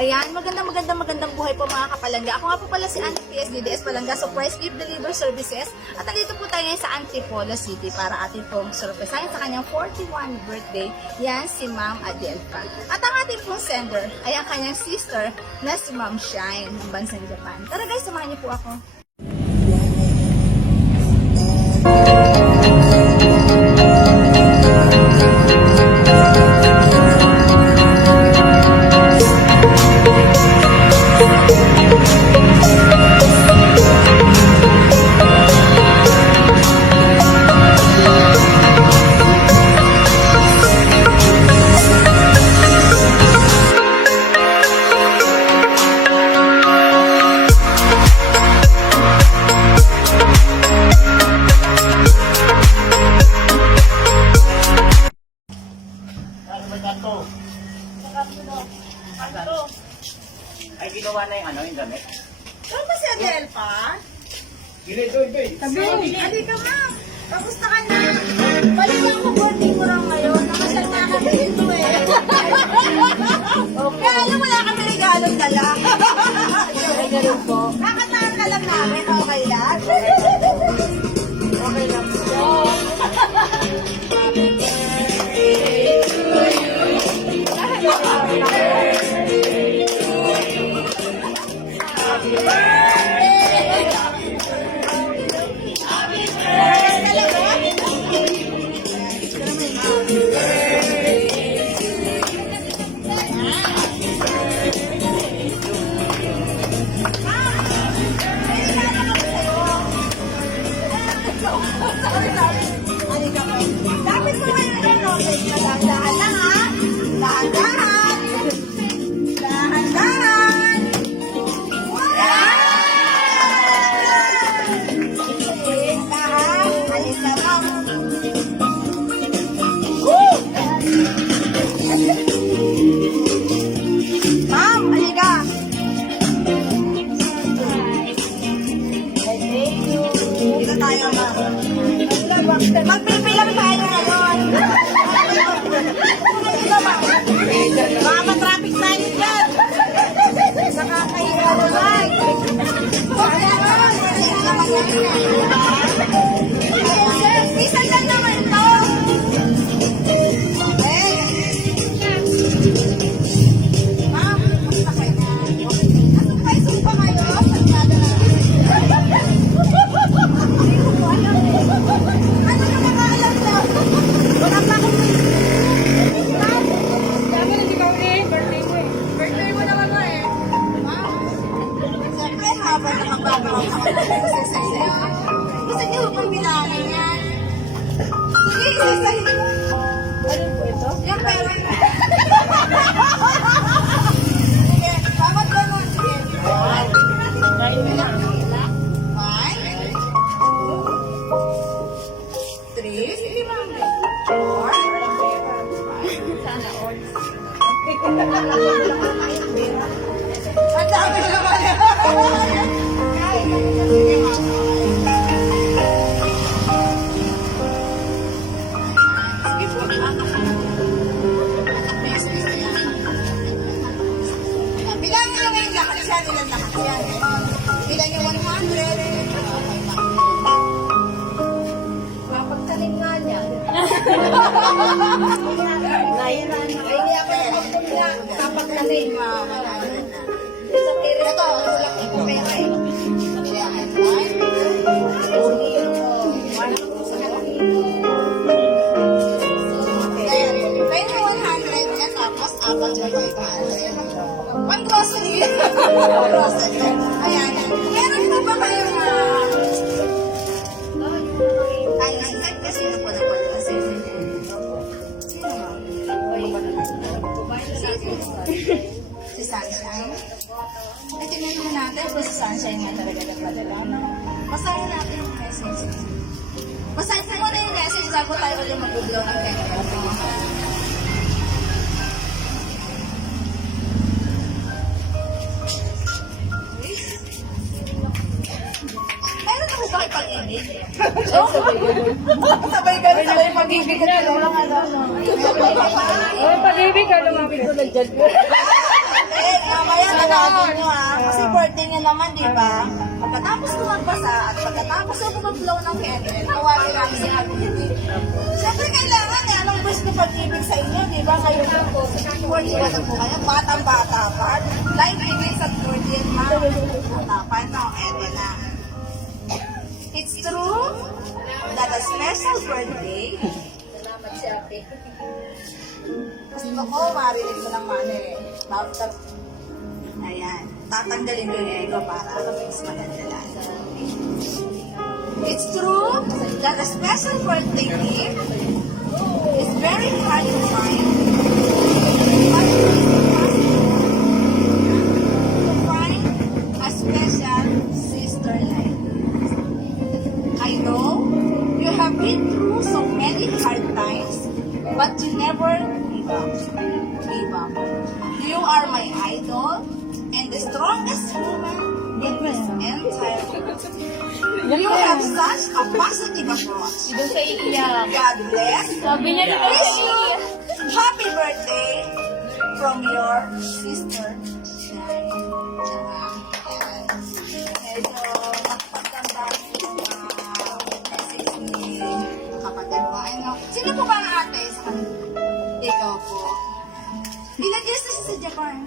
Ayan, magandang buhay po mga kapalangga. Ako nga po pala si Auntie PSDDS Palangga, Surprise Gift Delivery Services. At nandito po tayo ngayon sa Antipolo City para atin pong surprisein sa kanyang 41 birthday. Yan si Ma'am Adelpa. At ang ating pong sender ay ang kanyang sister na si Ma'am Shine ng bansang Japan. Tara guys, samahan niyo po ako. Ay, ginawa na yung yung damit? Saan ba si Adelpa? Gili, doon, doon. Hindi ka ma. Kamusta ka na? Balik lang ko boarding mo lang ngayon. Nakasyal nga kami dito eh. Kaya alam wala kami regalong dala. Ganun po. Kakataan ka lang namin. Okay lang? Okay lang po. Dapat mo ngayon ang notice na dahan-dahan lang ha. Dahan-dahan. Dahan-dahan. Dahan. Alis na lang. Ma'am, halika. Dito tayo, ma'am. Magpipilang tayo ngayon. Baka ma-traffic tayo dyan. Nakakahiya naman. Isa lang naman ito. Ma'am, kamusta kayo na? Ano kayo? Sumpa kayo? Ano na makaalam na? Wala pa akong ma'am, sabi na di ka birthday mo eh. Birthday mo naman nga eh. Ma'am, siyempre habang nakabagaw ako. Gusto niyo kung bilangin yan? Sige, isasahin mo. Ano po ito? Yung pera. Sige, dapat ganun. Sige. Three, sige ma'am. Four. Sana all. Ang dami naman. Sige ma'am. Sige po. Bilang nyo lang yung lakas yan. Ilan lakas yan. Bilang nyo 100. Kapagtanim nga niya. Ay, hindi ako nakapagtanim nga. Kapagtanim. Sa kiri ito, wala ko pera eh. Pwede 100 niya, tapos apat na pang grocery. Ayan. Meron na ba kayong ay, kasi na po na po kasi. Sino si Sunshine? Ay, tingnan naman natin kung si Sunshine nga talaga nagpadala. Basahin natin yung message. Basahin mo na yung message bago tayo ulit mag-blow ng camera. Meron ako ba kayo pag-ibig? Sabay ka rin, sabay pag-ibig ka rin. Oh, pag-ibig ka, lumapit ko na dyan. Mamaya Sigurado nyo kasi birthday niya naman, di ba? Pagkatapos ko magbasa at pagkatapos ako mag-blow ng candle, tawagin namin si Ate Bibi. Siyempre kailangan anong wish ko pag-ibig sa inyo, di ba? Kayo po, 40 na po kayo, batang-bata pa. Life bigay sa 40 ha. Bata pa, no? Eto na. It's true that a special birthday. Salamat si Ate. Gusto ko, marinig mo ng mani. Ayan. Tatanggalin ko yung ego para mas maganda lang. It's true that a special birthday gift is very hard to find. But it is possible to find a special sister like this. I know you have been through so many hard times, but you never give up. Give up. You are my idol and the strongest woman in this entire world. You have such a positive approach. God bless. Wish you happy birthday from your sister. Shai. Medyo magpaganda yung message ni kapatid mo. Ano? Sino po ba ang ate sa kanila? Ikaw po. Ilan years na siya sa Japan?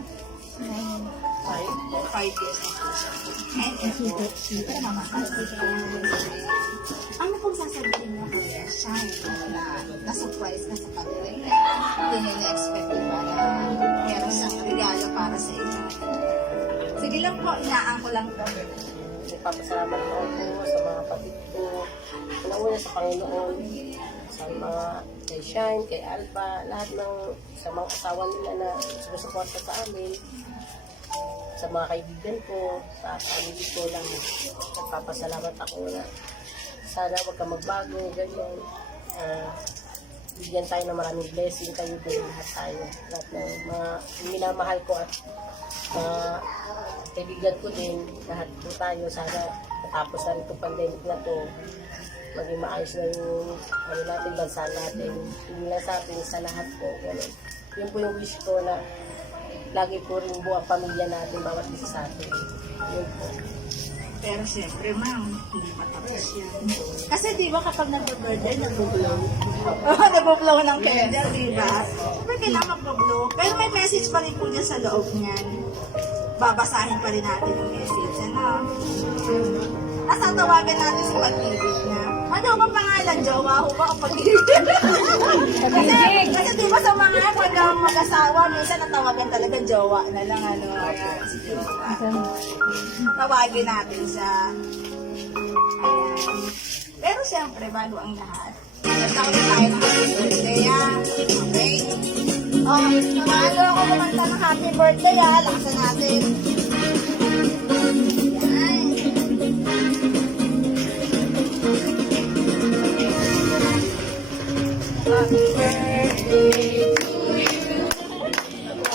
5 years na po siya. And ito po, para makakasal. Ano pong sasabihin mo kuya siya na na-surprise ka sa kanila? Hindi niya na-expect ba na meron siyang regalo para sa inyo? Sige lang po, inaan ko lang to. Nagpapasalamat ako po sa mga kapatid ko. Una-una sa Panginoon, sa mga kay Shine, kay Alpha, lahat ng sa mga asawa nila na sumusuporta sa amin, sa mga kaibigan ko, sa family ko lang. Nagpapasalamat ako na sana wag ka magbago, ganyan. Bigyan tayo ng maraming blessing kayo din, lahat tayo. Lahat ng mga minamahal ko at mga kaibigan ko din, lahat po tayo. Sana matapos na itong pandemic na to, maging maayos na yung ano natin, bansa natin. Hindi lang sa atin, sa lahat po. Ganun. Yun po yung wish ko na lagi po rin buong pamilya natin, bawat isa sa atin. Yun po. Pero siyempre, ma'am, hindi pa tapos yan. Kasi di ba kapag nag-birthday, nag-blow? Oo, nag-blow ng candle, di ba? Siyempre kailangan mag-blow. Pero may message pa rin po dyan sa loob niyan. Babasahin pa rin natin yung message. Ano? Nasatawagan natin sa pag-ibig na. Ano bang pangalan? Jowa ho ba o pag-ibig? kasi di ba sa mga pag mag-asawa, minsan natawagan talaga jowa na lang. Ano, ayan, si jowa. Tawagin natin siya. Ayan. Pero siyempre, bago ang lahat, nagtawag tayo ng happy birthday, okay? Okay, sumalo ako kumanta ng happy birthday, lakasan natin. Ayan. Happy birthday to you.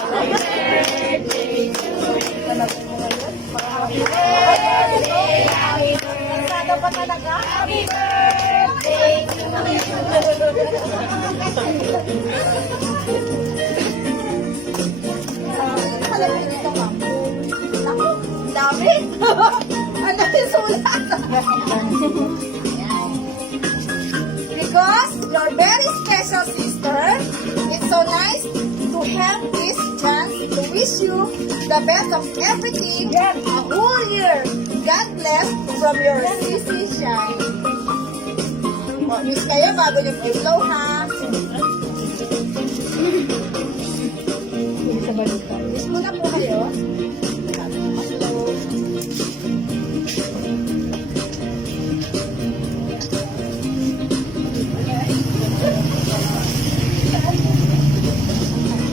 Happy birthday to you. Happy birthday, happy birthday. Sana ba talaga? Happy birthday to you. Palagay dito, ma'am. Naku, dami. Ang dami sulat. Because your very special sister, it's so nice to have this chance to wish you the best of everything a whole year. God bless from your Sissy Shine. Miss kayo bago yung i-blow, ha? Miss muna po kayo.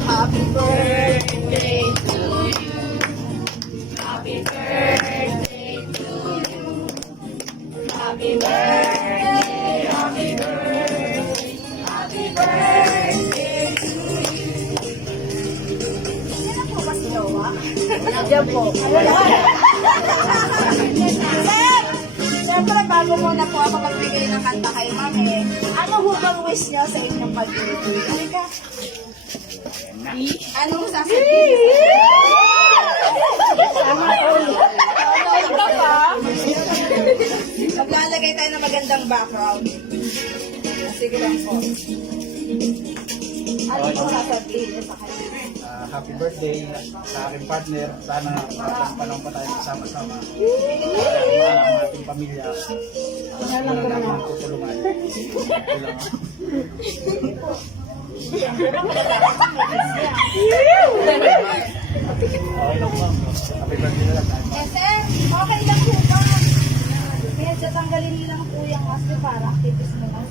Happy birthday to you. Happy birthday to you. Happy birthday, happy birthday, happy birthday to you. Sino po ba si Jowa? Diyan po. Siyempre, bago muna po ako magbigay ng kanta kay Mami, ano ho bang wish niyo sa inyong pag-ibig? Halika. Anong sasabihin? Maglagay tayo ng magandang background. Sige lang po. Ano po sasabihin niyo sa kanya? Happy birthday sa aking partner. Sana panahon pa tayo kasama-sama. Ang ating pamilya. Wala naman tutulungan. Ito lang. Okay lang po. Happy birthday na lang. Eh, sir, okay lang po ba? Medyo tanggalin niyo lang po yung mask para activities mo lang.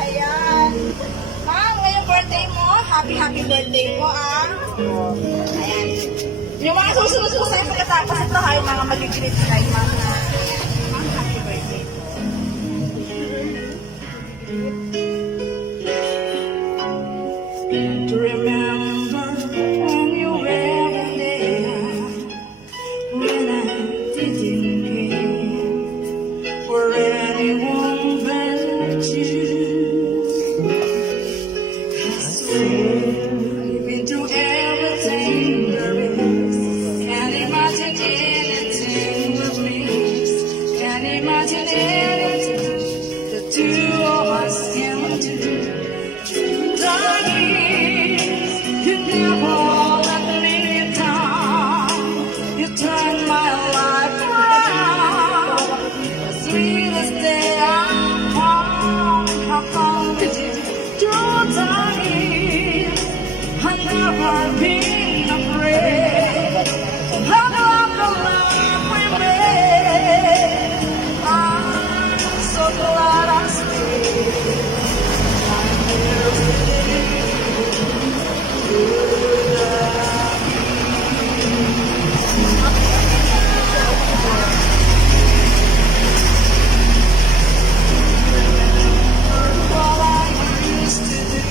Ayan. Ma'am, ngayong birthday mo, happy birthday po ah. Ayan. Yung mga susunod po sa'yo pagkatapos ito ha, yung mga mag-greet kay ma'am na ma'am, happy birthday po. To remember when you were there, when I didn't care for anyone but you. I swear you've been through everything there is. Can't imagine anything with me. Can't imagine anything the two of us can do. Darling, you never let me down. You turned my life around. The sweetest day I found with you. Your darling, I've never been afraid. I love the life we made. I'm so glad I stayed. I'm here with you. All I used to do,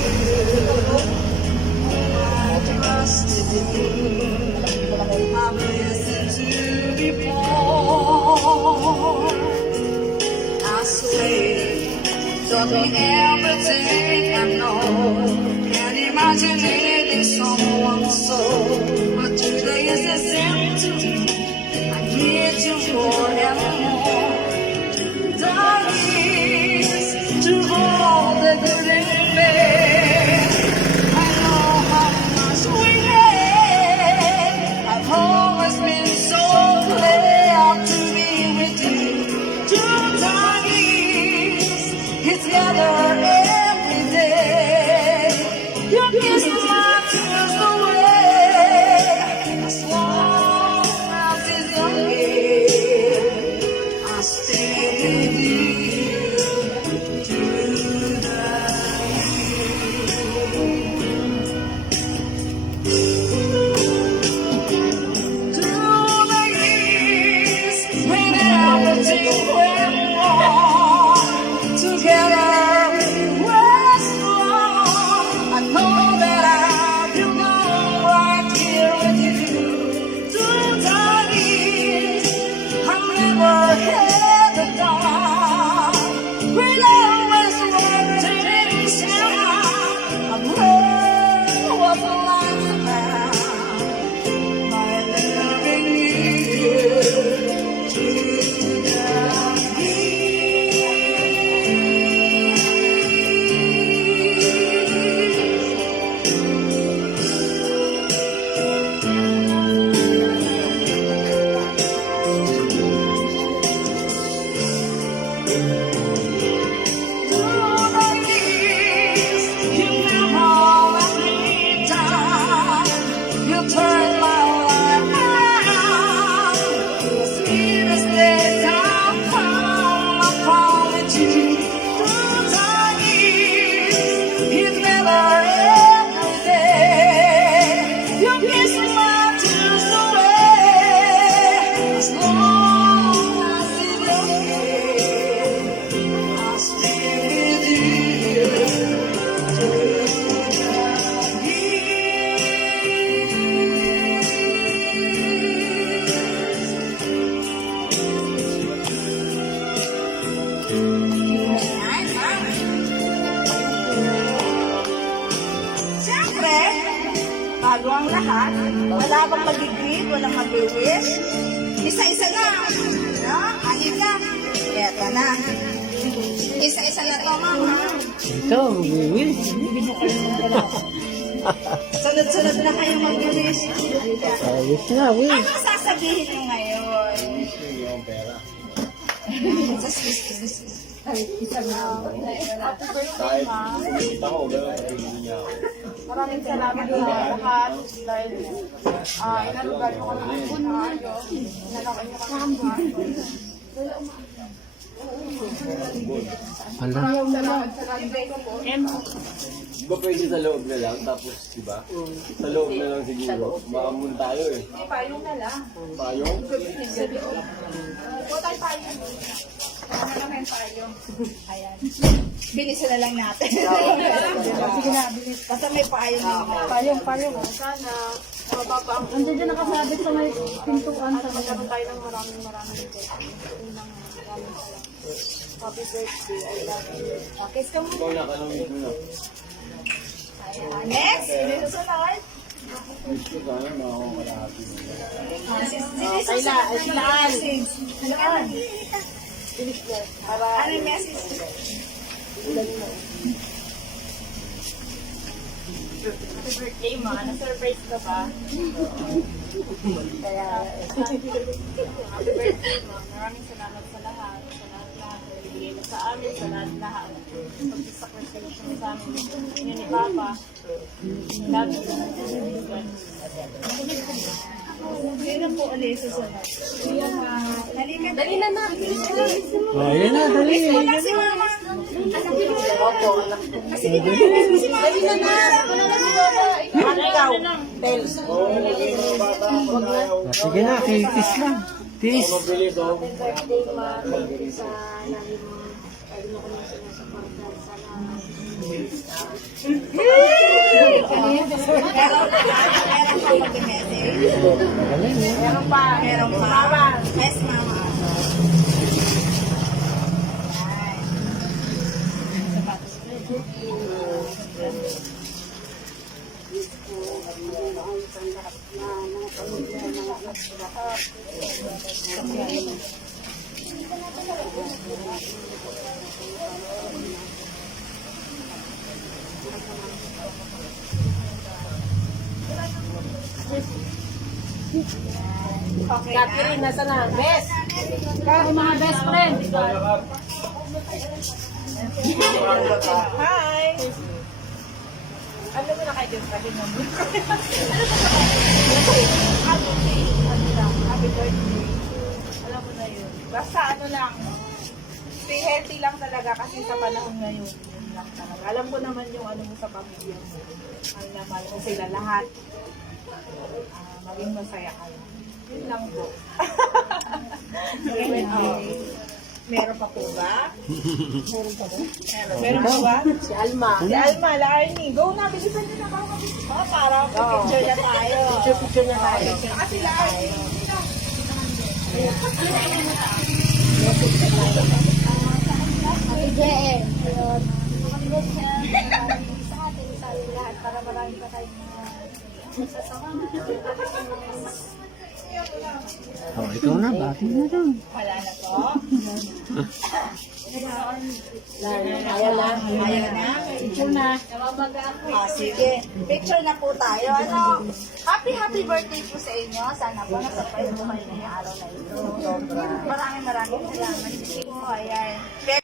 all I trusted in, I've listened to before. I swear, taught me everything I know. Can't imagine anything someone so. But today is a symptom. I need you more and more. Darling, to all the good in me. I know how much we hate. I've always been so glad to be with you. Two darlings, it's together every day. You kiss my tears away. Wala bang mag-greet? Walang mag-wish? Isa-isa lang. No? Halika. Eto na. Isa-isa na to, mama. Ito, mag-wish. Sunod-sunod na kayo mag-wish. Ayos na, wish. Ano sasabihin nyo ngayon? Yung pera. Happy birthday, ma. Kita ko, gano'n sabihin niya ako. Maraming salamat sa lahat dahil inalugar mo kami ng bunyo. Nalakan niyo kami ng bunyo. Hala. Salamat sa lahat po. Di ba pwede sa loob na lang, tapos, di ba? Sa loob na lang siguro. Maamon tayo eh. Hindi, payong na lang. Payong? Huwag tayo payong. Ano lang yung payong? Bilisan na lang natin. Sige na, bilis. Basta may paayon na. Payong. Sana, mababa ang... Nandiyan dyan nakasabit sa may pintuan. At magkaroon tayo ng maraming birthday. Unang maraming salamat. Happy birthday. I love you. Kiss ka muna. Ikaw na, kalamig mo na. Next, sino susunod? Wish ko sana makakalahati mo. Sino susunod? Ano yung message? Happy birthday, ma. Na-surprise ka ba? Kaya, happy birthday, ma. Maraming salamat sa lahat. Sa lahat-lahat na ibigay mo sa amin. Sa lahat-lahat. Pag-sacrifice mo sa amin. Yun ni Papa. Love you. Sino po ulit susunod? Dali na na. Oh, yan na, dali. Wala si mama. Opo, anak ko. Dali na na. Wala na si mama. Ikaw, Tels. Sige na, kiss lang. Kiss. Mabilis oh. Birthday, ma. Sa namin mo. Ay, mo kami sinasapagdan. Meron pa mag-message. Galing, eh. Meron pa. Mama. Yes, mama. Catherine, nasa na? Best! Kaya mga best friend. Hi. Ano mo na kayo sabi mo? Happy birthday. Alam mo na yun. Basta ano lang, stay healthy lang talaga kasi sa panahon ngayon. Yun lang talaga. Alam ko naman yung ano mo sa pamilya mo. Mahal na mahal mo sila lahat. Maging masaya kayo. Yun lang po. Meron pa po ba? Meron po ba? Si Alma. Si Alma, Larnie. Go na, bilisan nyo na ba? Para picture na tayo. Picture na tayo. Kasi Larnie. Oh, ikaw na, bati na dun. Wala na po. Ayaw na. Ayaw na. Picture na. Sige. Picture na po tayo. Ano? Happy birthday po sa inyo. Sana po nasa-surprise po kayo ngayong araw na ito. Maraming salamat po. Ayan.